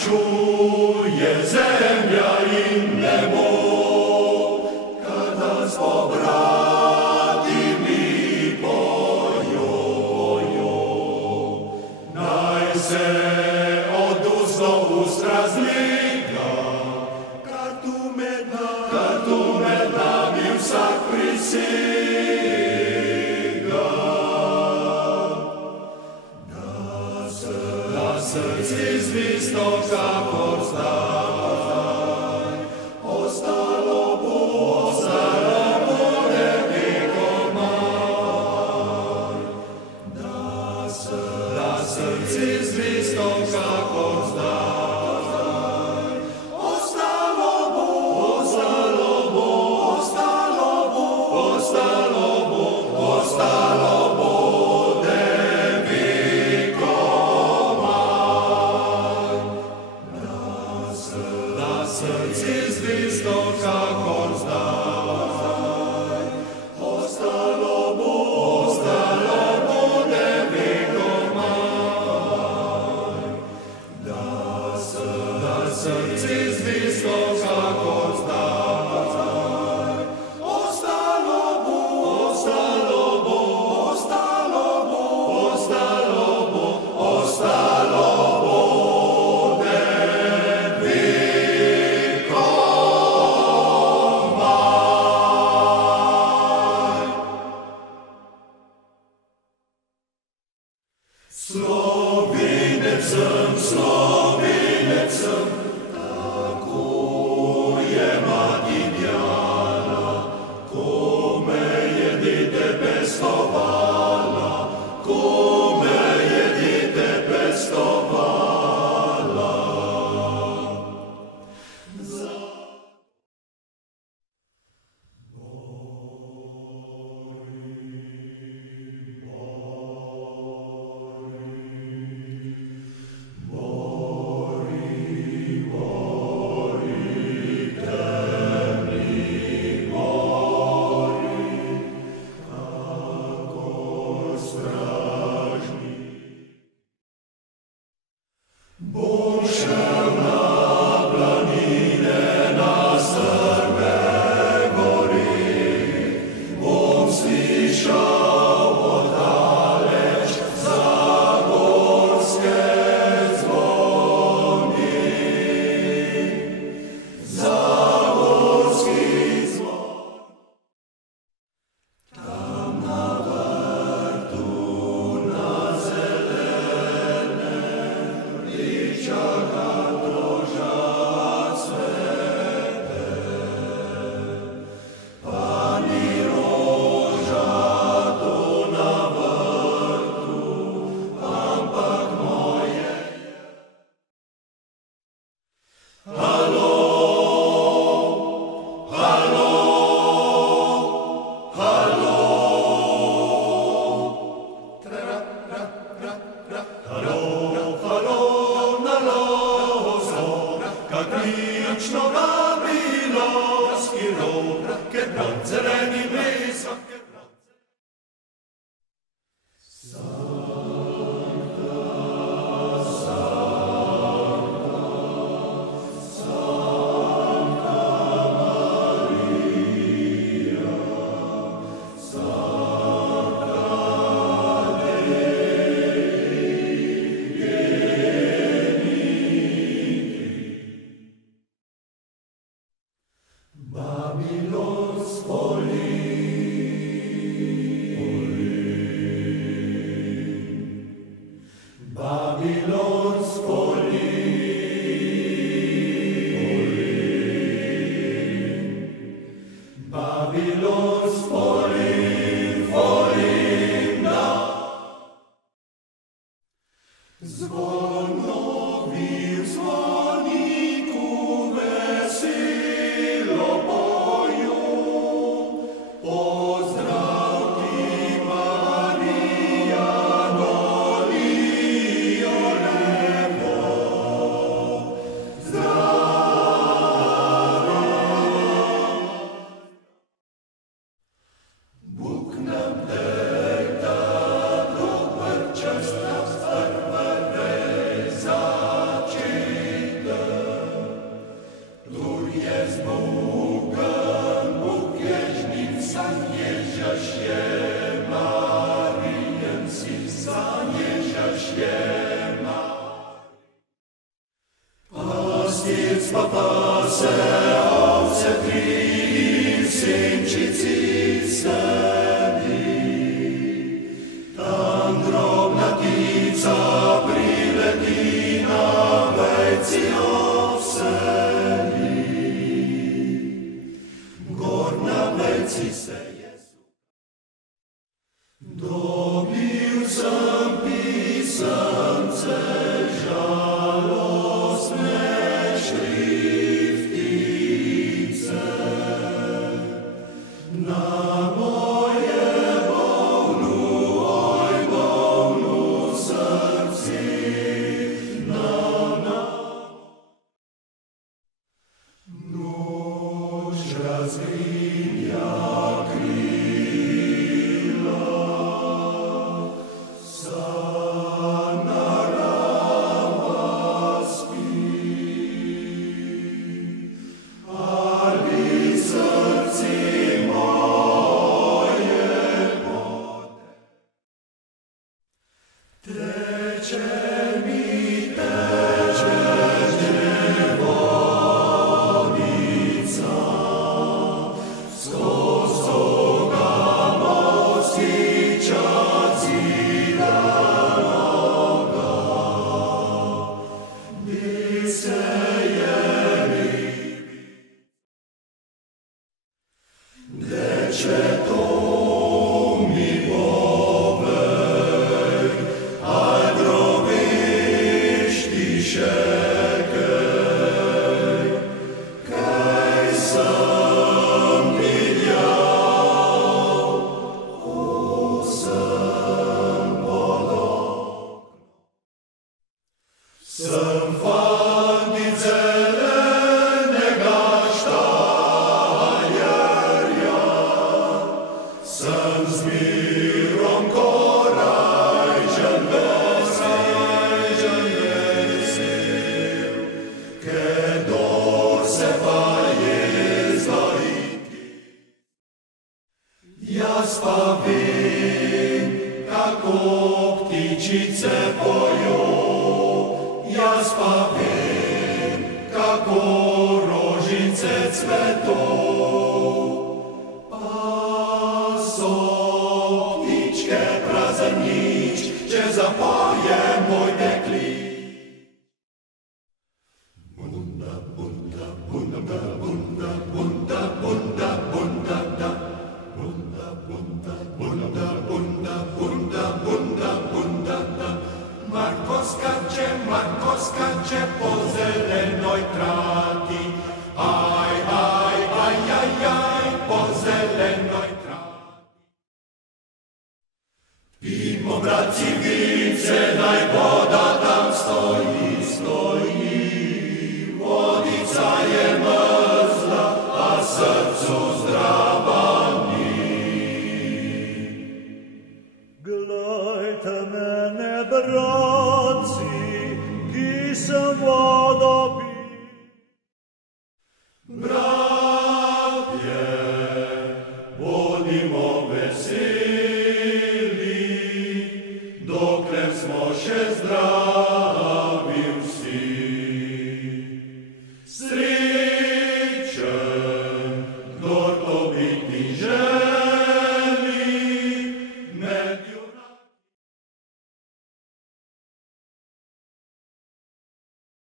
čuje zemlja i nebo, kad nas pobrati mi pojo. Naj se oduzno ustrazliga, kad tu med nami vsak prisiga. Da srci zvisto kakor zdaj, ostalo bo nevekomaj. Da srci zvisto kakor zdaj, ostalo bo srci zvisto kakor zdaj, ostalo bo nevekomaj. Da srci zvisto kakor zdaj, ostalo bo Slovenec sem, tako je mati Diana, ko me je dete pestovala, bom šel na planine, na strme gori, bom slišal oddaleč zagorske zvoni. Zagorski zvon. Tam na vrtu na čaka roža cvete, pa ni roža to na vrtu, ampak moje je. Halo, halo, halo, tra, tra, tra, tra, halo, halo. Kak lično vabilo skiro, ker nam zeleni meso. Babilon's falling now. Zvonovi v zvoniku veselo pojo, pozdrav ti Marija, dolijo nebo. Zdrava, Bog nam daj ta dober čas, nas prve začeti. se tri sinčici sebi, tam drobnatica prileti na veci ovsedi. Gor na veci se Jesu. Dobil sam pisance žalostne šriftice na moje bolnu srci, noć razvinja krila, sana rava spi, ali srci moje pode. Teče mi vonica, skoz toga mosića zidanoga, gdje se je gdje će to mi povej, aj grobiš tišekej, kaj sam vidjał, sam pod okno. Sam fandit zelenega štajerja, sam z mirom korajžen vesil, kedor se pa jezdajki. Jaz pa vem, kako ptičice pojo, jaz pa vem, kako rožice cveto, pa so ptičke prazen nič, če zapoje moj deklič. Bunda, bunda, bunda, bunda, bunda, bunda, bunda, da. Bunda, bunda, bunda, bunda, bunda, bunda, bunda, da. Marko skače po zelenoj trati, aj, aj, aj, aj, aj, po zelenoj trati. Pimo, bratci, vince, naj voda tam stoji, vodica je mrzla, a srcu zdrava ni. Glejte mene, bratci, ki sem vodo pil. Bratje, bodimo veseli, dokler smo še zdravi vsi. Srečen, kdor to biti želi.